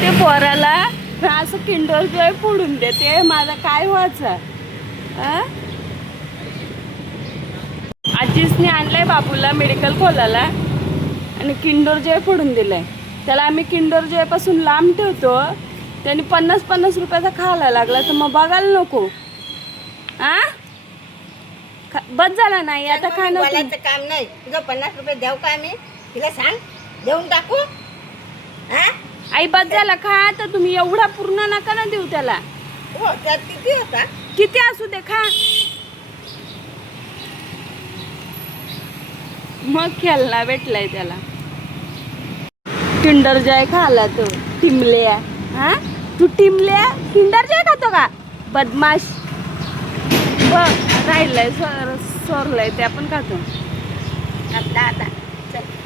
बघते पोराला असं किंडर जॉय फोडून देते. माझा काय व्हायचं. आजीसने आणलंय बाबूला मेडिकल खोलायला आणि किंडर जॉय फोडून दिलाय. त्याला आम्ही किंडर जॉय पासून लांब ठेवतो. त्यांनी 50-50 रुपयाचा खायला लागला तर मग बघायला नको. बस झाला नाही आता खाणं काम नाही. तुझं 50 रुपये देऊ का आम्ही तिला सांग देऊन टाकू. आई बस झाला खा. तर तुम्ही एवढा पूर्ण नका ना देऊ त्याला. हो त्यात किती होता. किती असू दे खा. मग खेळला भेटलाय त्याला. किंडर जॉय खाला तो टिमल्या. तू टिमल्या किंडर जॉय खातो का बदमाश. बघ राहिलंय सोरलंय ते आपण खातो. आता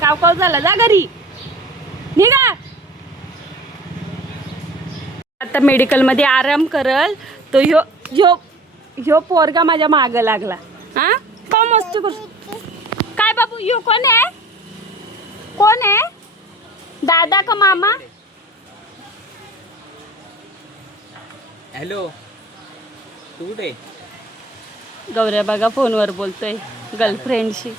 काव काव झाला जा घरी निघा. आता मेडिकल मध्ये आराम करल तो ह्यो पोरगा माझ्या माग लागला. का मस्ती कर. काय बाबू ह्यो कोण आहे. कोण आहे दादा का मामा. हॅलो तू कुठे. गौऱ्या बघा फोनवर बोलतोय गर्लफ्रेंडशी.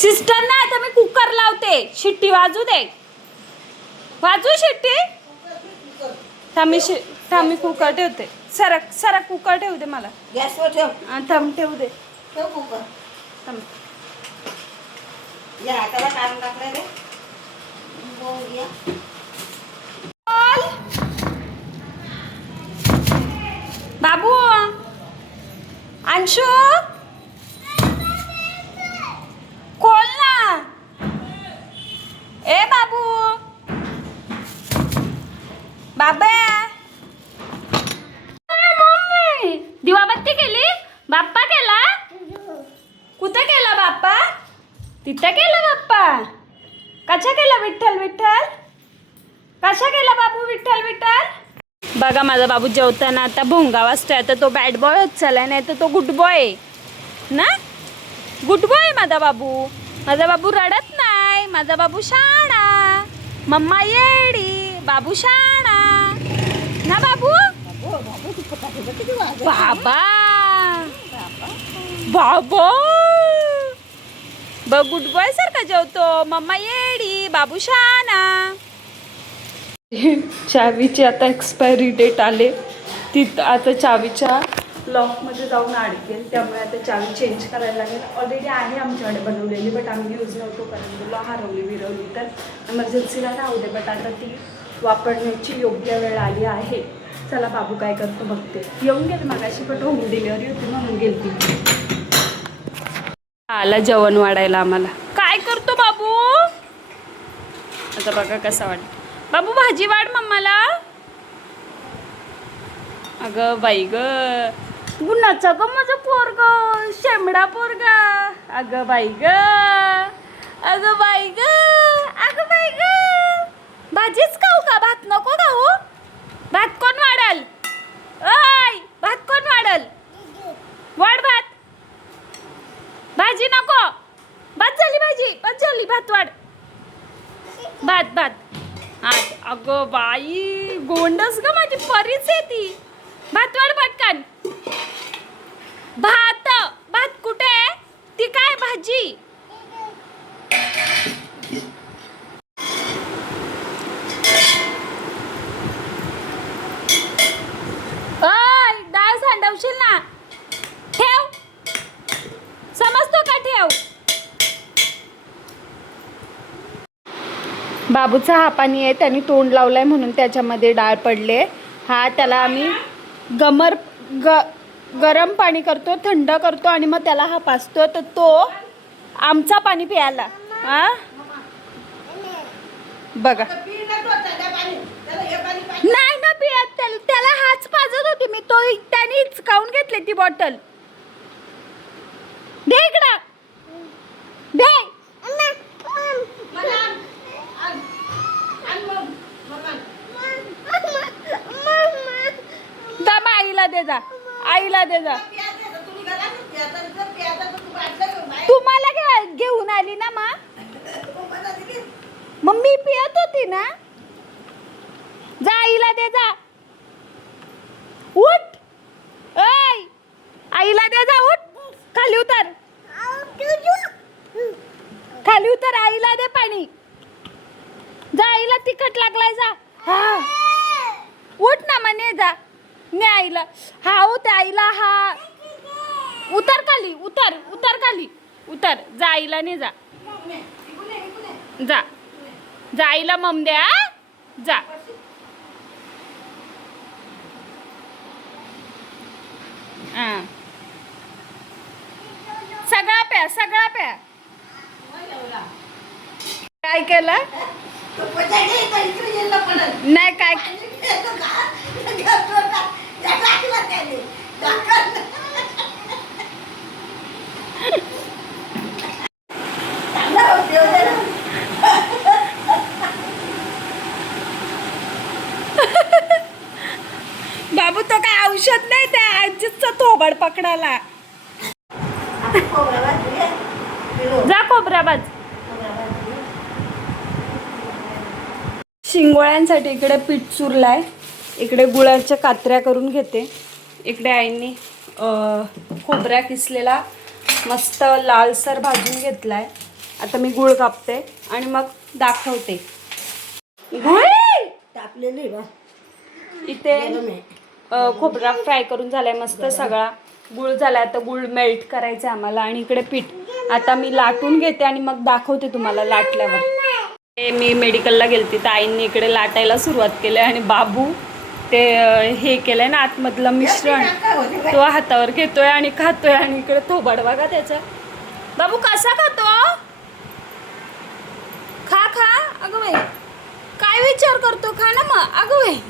सिस्टर ना आता मी कुकर लावते. शिट्टी वाजू दे. वाजू शिट्टी. थांबी कुकर ठेवते. सरक कुकर ठेवू दे मला. गॅसवर ठेव. थांब ठेवू दे. ठेव कुकर. थांब. या हाताला काढून टाकलं रे. बाबू अंशू खोल ना. ए बाबू बाबा. दिवाबत्ती केली. बाप्पा केला. कुठे केला बाप्पा. तिथं केला बाप्पा. कशा केला विठ्ठल विठ्ठल. कशा केला बाबू विठ्ठल विठ्ठल. बघा माझा बाबू जेवताना आता भोंगा वाजतोय. आता तो बॅड बॉय होत चाललाय नाही तर तो गुड बॉय ना. गुड बॉय माझा बाबू. माझा बाबू रडत नाही. माझा बाबू शाणा. मम्मा येडी बाबू शाणा ना बाबू. बाबा बाबा बघ गुड बॉय सारखा जेवतो. मम्मा येडी बाबू शाणा. चावीची आता एक्सपायरी डेट आले. ती आता चावीच्या लॉकमध्ये जाऊन अडकेल. त्यामुळे आता चावी चेंज करायला लागेल. ऑलरेडी आहे आमच्याकडे बनवलेली बट आम्ही यूज नव्हतो कारण तुला हरवली तर एमर्जन्सीला राहू दे. बट आता ती वापरण्याची योग्य वेळ आली आहे. चला बाबू काय करतो बघते. येऊन गेले मागाशी बट होम डिलिव्हरी होती म्हणून गेली. आला जेवण वाढायला आम्हाला. काय करतो बाबू. आता बघा कसा वाटतं. बाबू भाजी वाढ मम्माला. अगं बाई ग गुन्हाचा ग माझं पोरग शेमडा पोरगा. अगं बाई ग. अगं बाई ग. अगं बाई ग. भाजीच खाऊ का. भात नको खाऊ. भात कोण वाढल. ओय भात कोण वाढल. वाढ भात. भाजी नको. भात झाली भाजी. भात झाली भात वाढ. भात भात. अगं बाई गोंडस ग माझी परीच आहे ती. भात वाढ पटकन. भात भात कुठे आहे. ती काय भाजी. ओय डाळ सांडवशील ना. ठेव. समजतो का ठेव. बाबूचा हा पाणी आहे. त्याने तोंड लावलंय म्हणून त्याच्यामध्ये डाळ पडले. हा त्याला आम्ही गरम पाणी करतो. थंड करतो आणि मग त्याला हा पाजतो. तर तो आमचा पाणी प्यायला. बघा नाही ना पियात. त्याला हाच पाजत होती मी. तो त्याने हिचकावून घेतली ती बॉटल. दे इकडं दे. आईला दे जा. आईला दे जा. तू आली ना मम्मी पियत होती ना. जा आईला दे जा. उठ. ऐ आईला दे जा. उठ. खाली उतर. खाली उतर. आईला दे पाणी. जा आईला तिखट लागलाय जा. हा उठ ना म्हणे जा. ने आईला. हा हो त्या आईला हा. उतर खाली. उतर. उतर खाली. उतर. जा आईला ने जा. जा. जा आईला मम द्या. जा. हा सगळा प्या. सगळा प्या. काय केलं नाही काय बाबू तो काय औषध नाही त्या आजीचं थोबड पकडायला. जा खोबराबाज. शिंगोळ्यांसाठी इकडे पीठ चुरलाय. इकडे गुळाच्या कात्र्या करून घेते. इकडे आईंनी खोबऱ्या किसलेला मस्त लालसर भाजून घेतलाय. आता मी गुळ कापते आणि मग दाखवते. गुळ तापलेली बा इथे खोबरा फ्राय करून झालाय मस्त सगळा. गुळ झालाय. आता गुळ मेल्ट करायचं आम्हाला. आणि इकडे पीठ आता मी लाटून घेते आणि मग दाखवते तुम्हाला लाटल्यावर. मी मेडिकलला गेलते तर आईंनी इकडे लाटायला सुरुवात केली आणि बाबू ते हे केलंय ना आतमधलं मिश्रण तो हातावर घेतोय आणि खातोय. आणि इकडे थोबाड बघा त्याचा. बाबू कसा खातो. खा खा. अगं बाई काय विचार करतो. खा ना मग. अगं बाई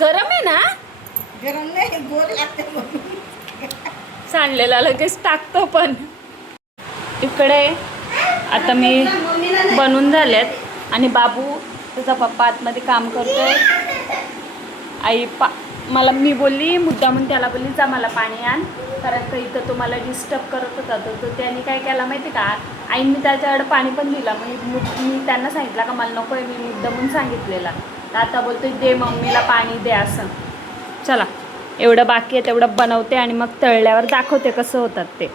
गरम आहे ना. गरम नाही गोड लागते. सांडलेला लगेच टाकतो. पण इकडे आता मी बनून झालेत आणि बाबू तुझा पप्पा आतमध्ये काम करतोय. आई मला मी बोलली मुद्दामून त्याला बोलली जा मला पाणी आण कारण इथं तो मला डिस्टर्ब करत होता. तर त्याने काय केला माहिती का आईने त्याच्याकडे पाणी पण दिला. मी त्यांना सांगितलं का मला नको आहे. मी मुद्दामून सांगितलेला. तर आता बोलतोय दे मम्मीला पाणी दे असं. चला एवढं बाकी आहे तेवढं बनवते आणि मग तळल्यावर दाखवते कसं होतात ते.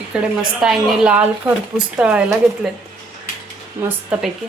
इकडे मस्त आईने लाल खरपूस तळायला घेतलेत मस्तपैकी.